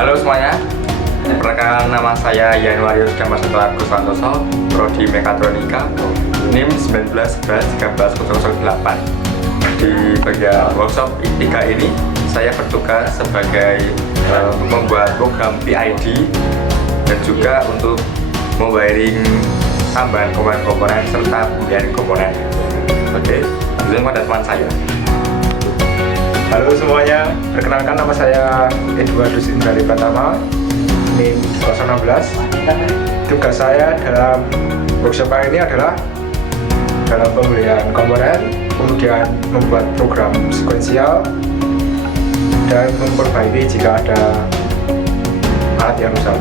Halo semuanya, perkenalkan nama saya Yanuarius Damasetelar Santoso, Prodi Mekatronika, NIM 1911-13008. Di bagian workshop 3 ini, saya bertugas sebagai membuat program PID dan juga untuk memwiring tambahan komponen-komponen serta pembelian komponen. Oke, langsung pada teman saya. Halo semuanya, perkenalkan nama saya Edwardus Indrali Pratama, NIM 016. Tugas saya dalam workshop kali ini adalah dalam pembelian komponen, kemudian membuat program sekuensial, dan memperbaiki jika ada alat yang rusak.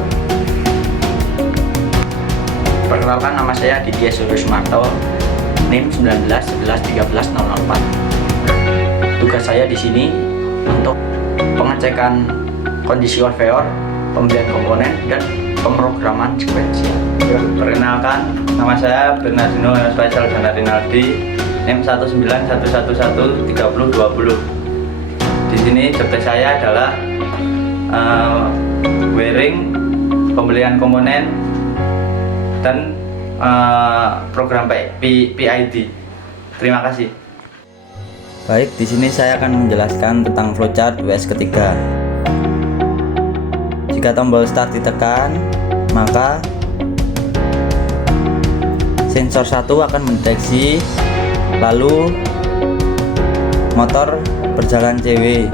Perkenalkan, nama saya Didya Suryusmarto, NIM 1911-13004. Tugas saya di sini untuk pengecekan kondisi conveyor, pembelian komponen, dan pemrograman sekuensial. Perkenalkan, nama saya Bernardino Faisal Rinaldi, NIM 191113020. Di sini tugas saya adalah wiring, pembelian komponen, dan program PID. Terima kasih. Baik, di sini saya akan menjelaskan tentang flowchart WS ketiga. Jika tombol start ditekan, maka sensor 1 akan mendeteksi, lalu motor berjalan CW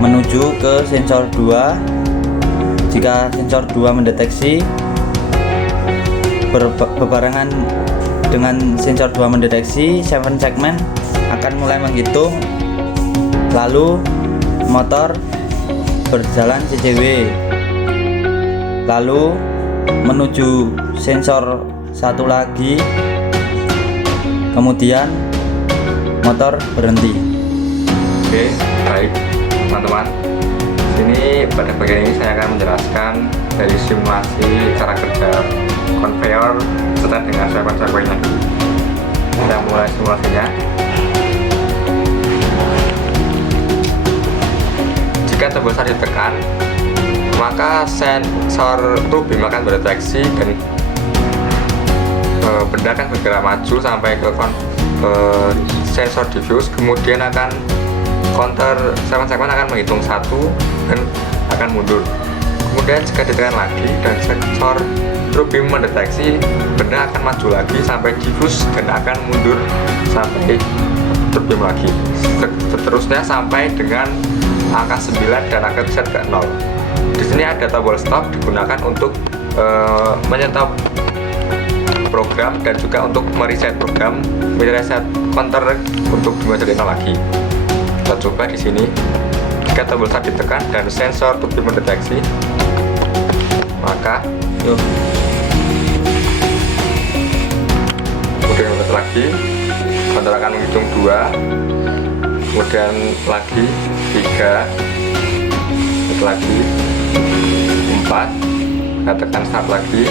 menuju ke sensor 2. Jika sensor 2 mendeteksi, berbarengan dengan sensor 2 mendeteksi, 7 segmen akan mulai menghitung, lalu motor berjalan CCW, lalu menuju sensor 1 lagi, kemudian motor berhenti. Oke, baik teman-teman. Sini pada bagian ini saya akan menjelaskan dari simulasi cara kerja conveyor serta dengan sekuensialnya. Kita mulai simulasinya. Jika tombol start ditekan, maka sensor turbin akan berdeteksi dan benda akan bergerak maju sampai ke sensor diffuse, kemudian akan counter 7 segmen akan menghitung 1 dan akan mundur. Kemudian jika ditekan lagi dan sensor turbin mendeteksi, benda akan maju lagi sampai diffuse dan akan mundur sampai turbin lagi. Seterusnya sampai dengan angka 9 dan akan reset ke 0. Di sini ada tombol stop digunakan untuk menyetop program dan juga untuk mereset program, mereset counter untuk dimasukin 0 lagi. Kita coba di sini. Jika tombol start ditekan dan sensor turbin mendeteksi, maka kemudian lagi counter akan menghitung 2, kemudian lagi 3, lagi 4, kita tekan start lagi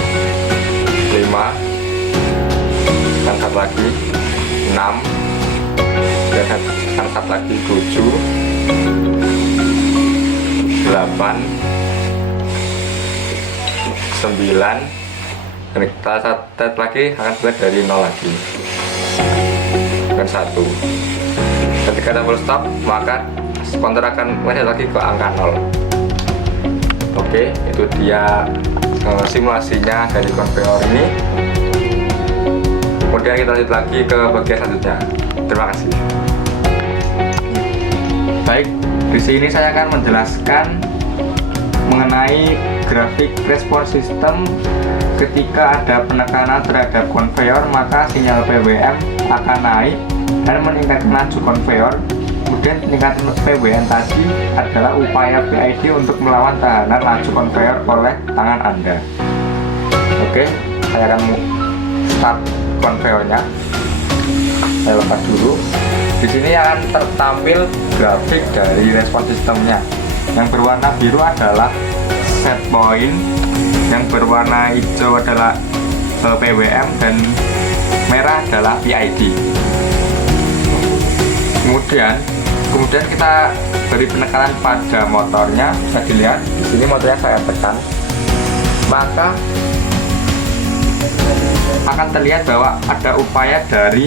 5, tekan start lagi 6, dan tekan start lagi 7, 8, 9, dan kita set lagi akan mulai dari 0 lagi dan 1. Ketika tombol stop, maka counter akan mulai lagi ke angka 0. Oke, itu dia simulasinya dari conveyor ini. Kemudian kita lanjut lagi ke bagian selanjutnya. Terima kasih. Baik, di sini saya akan menjelaskan mengenai grafik respons sistem. Ketika ada penekanan terhadap conveyor, maka sinyal PWM akan naik dan meningkatkan laju conveyor. Kemudian peningkatan PWM tadi adalah upaya PID untuk melawan tahanan laju conveyor oleh tangan Anda. Oke, saya akan start conveyornya. Saya lepas dulu. Di sini akan tertampil grafik dari respons sistemnya. Yang berwarna biru adalah set point, yang berwarna hijau adalah PWM, dan merah adalah PID. Kemudian kita dari penekanan pada motornya bisa dilihat di sini motornya saya tekan, maka akan terlihat bahwa ada upaya dari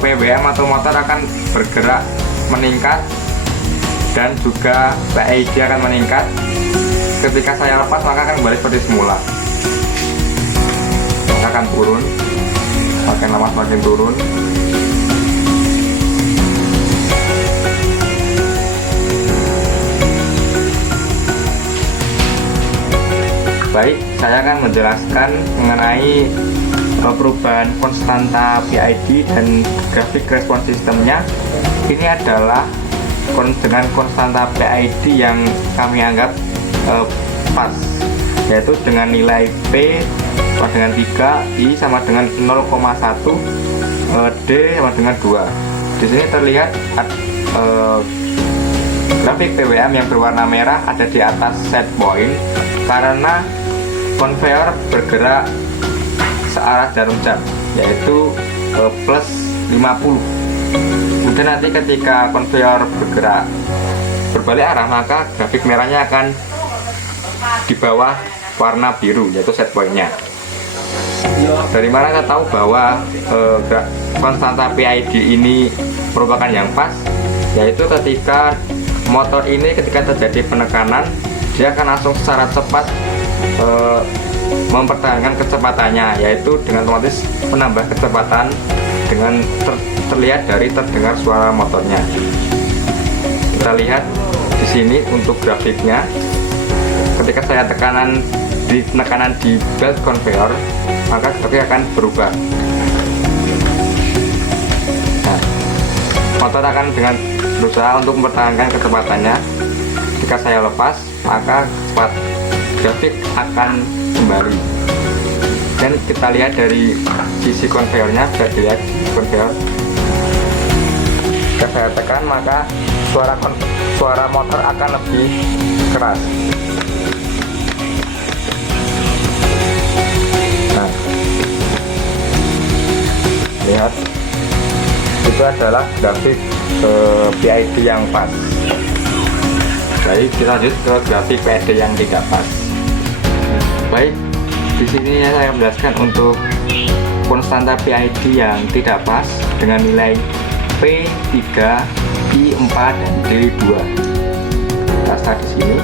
PWM atau motor akan bergerak meningkat dan juga PID akan meningkat. Ketika saya lepas maka akan kembali seperti semula, maka akan turun, makin lama semakin turun. Baik, saya akan menjelaskan mengenai perubahan konstanta PID dan grafik respon sistemnya. Ini adalah dengan konstanta PID yang kami anggap pas, yaitu dengan nilai P sama dengan 3, I sama dengan 0,1, D sama dengan 2. Di sini terlihat grafik PWM yang berwarna merah ada di atas set point karena konveyor bergerak searah jarum jam, yaitu plus 50. Kemudian nanti ketika konveyor bergerak berbalik arah maka grafik merahnya akan di bawah warna biru, yaitu set point-nya. Dari mana kita tahu bahwa konstanta PID ini merupakan yang pas? Yaitu ketika motor ini ketika terjadi penekanan, dia akan langsung secara cepat mempertahankan kecepatannya, yaitu dengan otomatis menambah kecepatan dengan terlihat dari terdengar suara motornya. Kita lihat di sini untuk grafiknya, ketika saya penekanan di belt conveyor maka grafik akan berubah. Nah, motor akan dengan berusaha untuk mempertahankan kecepatannya. Jika saya lepas maka grafik akan kembali, dan kita lihat dari sisi konveyornya, bisa dilihat konveyor. Jika saya tekan maka suara motor akan lebih keras. Nah, lihat, itu adalah grafik PID yang pas. Baik, kita lanjut ke grafik PID yang tidak pas. Baik, di sini saya menjelaskan untuk konstanta PID yang tidak pas dengan nilai P3, I4 dan D2. Kita start di sini.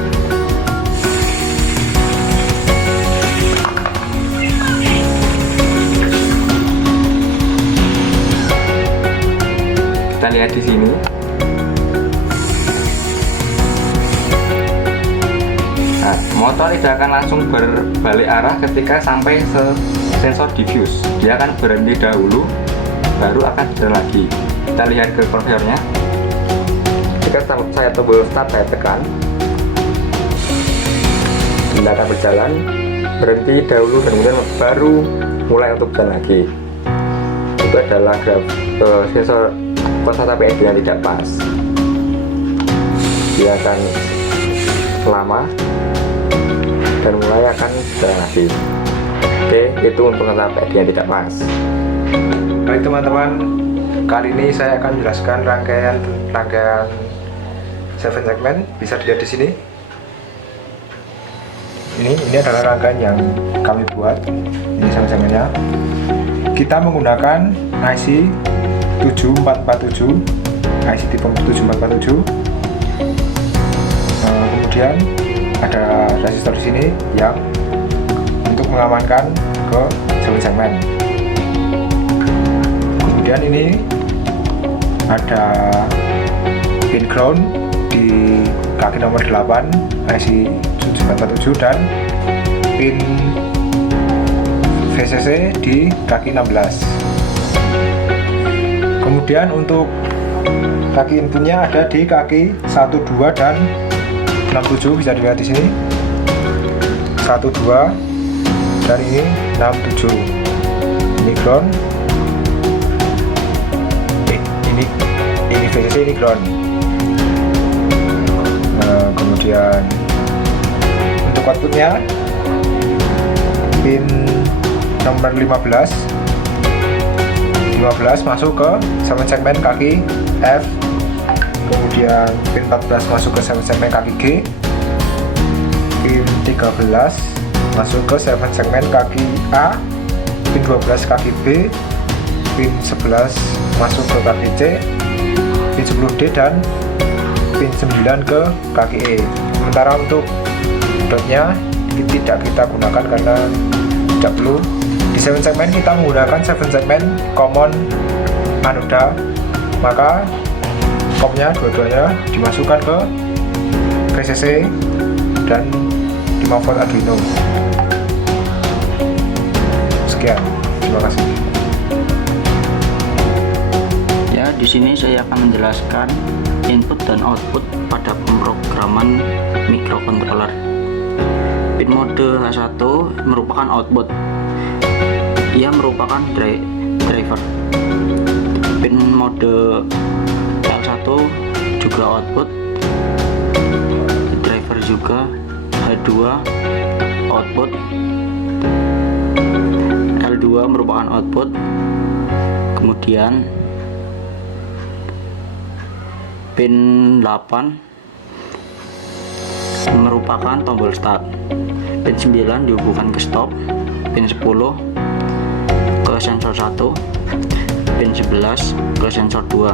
Kita lihat di sini. Nah, motor tidak akan langsung berbalik arah ketika sampai sensor diffuse. Dia akan berhenti dahulu, baru akan jalan lagi. Kita lihat ke konveyornya. Jika saya tombol start, saya tekan, dia akan berjalan, berhenti dahulu dan kemudian baru mulai untuk jalan lagi. Itu adalah sensor konstanta PID yang tidak pas. Dia akan lama dan mulai akan jalan lagi. Oke, itu untuk konstanta PID yang tidak pas. Baik teman-teman, kali ini saya akan menjelaskan rangkaian 7 segmen. Bisa dilihat di sini. Ini adalah rangkaian yang kami buat. Ini segmennya. Kita menggunakan IC 7447, IC tipe 7447. Kemudian ada resistor di sini yang untuk mengamankan ke segmen. Kemudian ini ada pin ground di kaki nomor 8 IC 7447 dan pin VCC di kaki 16. Kemudian untuk kaki inputnya ada di kaki 1, 2 dan 67, bisa dilihat di sini. 1, 2 dan ini 67. Ini ground. Ini VCC, ini ground. Nah, kemudian untuk outputnya pin nomor 15 masuk ke segmen kaki F kemudian pin 14 masuk ke segmen kaki G, pin 13 masuk ke segmen kaki A, pin 12 kaki B, pin 11 masuk ke kaki C, pin 10D dan pin 9 ke kaki E. Sementara untuk dotnya tidak kita gunakan karena tidak perlu. Di 7 segmen kita menggunakan 7 segmen common anoda, maka komnya dua-duanya dimasukkan ke VCC dan 5 volt Arduino. Sekian, terima kasih. Ya, di sini saya akan menjelaskan input dan output pada pemrograman microcontroller. Pin mode H1 merupakan output. Ia merupakan driver. Pin mode L1 juga output, driver juga. H2 output, L2 merupakan output. Kemudian pin 8 merupakan tombol start. Pin 9 dihubungkan ke stop. Pin 10 ke sensor 1, pin 11 ke sensor 2.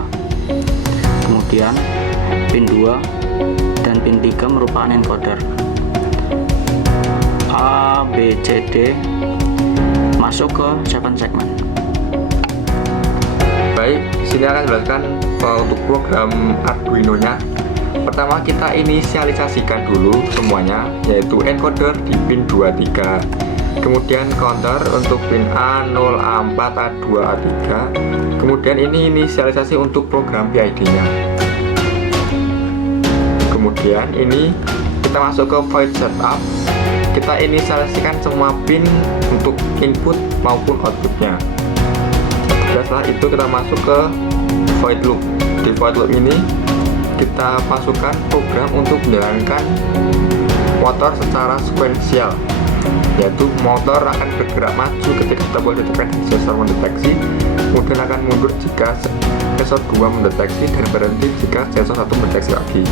Kemudian pin 2 dan pin 3 merupakan encoder. A, B, C, D masuk ke 7 segmen. Baik, di sini akan jelaskan untuk program Arduino-nya. Pertama kita inisialisasikan dulu semuanya, yaitu encoder di pin 23, kemudian counter untuk pin A0, A4, A2, A3, kemudian ini inisialisasi untuk program PID-nya. Kemudian ini kita masuk ke void setup, kita inisialisasikan semua pin untuk input maupun outputnya. Setelah itu kita masuk ke void loop. Di void loop ini kita masukkan program untuk menjalankan motor secara sekuensial, yaitu motor akan bergerak maju ketika tombol ditekan dan sensor mendeteksi, kemudian akan mundur jika sensor 2 mendeteksi, dan berhenti jika sensor 1 mendeteksi lagi.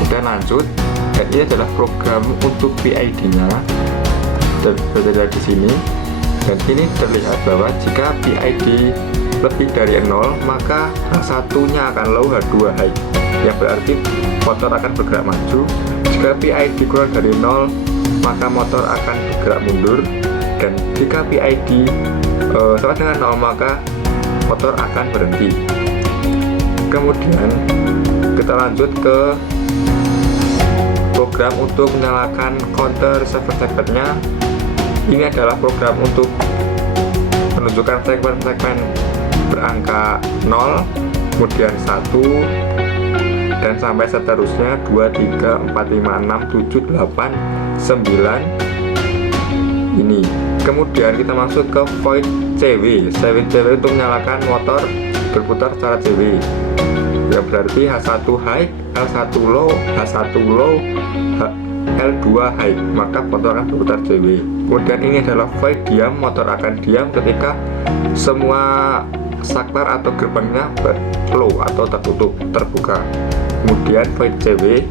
Kemudian lanjut, dan ini adalah program untuk PID-nya dan berada di sini. Dan ini terlihat bahwa jika PID lebih dari 0, maka H1-nya akan low, H2 high, yang berarti motor akan bergerak maju. Jika PID kurang dari 0, maka motor akan bergerak mundur, dan jika PID sama dengan 0, maka motor akan berhenti. Kemudian kita lanjut ke program untuk menyalakan counter 7 segmennya. Ini adalah program untuk menunjukkan segmen-segmen berangka 0, kemudian 1, dan sampai seterusnya 2, 3, 4, 5, 6, 7, 8, 9 ini. Kemudian kita masuk ke void CW. CW untuk menyalakan motor berputar secara CW, yang berarti H1 high, L1 low, H1 low, L2 high, maka motor akan berputar CW. Kemudian ini adalah void diam, motor akan diam ketika semua saklar atau gerbangnya low atau terbuka. Kemudian void CW,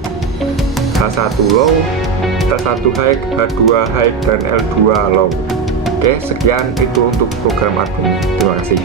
H1 low, L1 high, H2 high, dan L2 low. Oke, sekian itu untuk program Arduino. Terima kasih.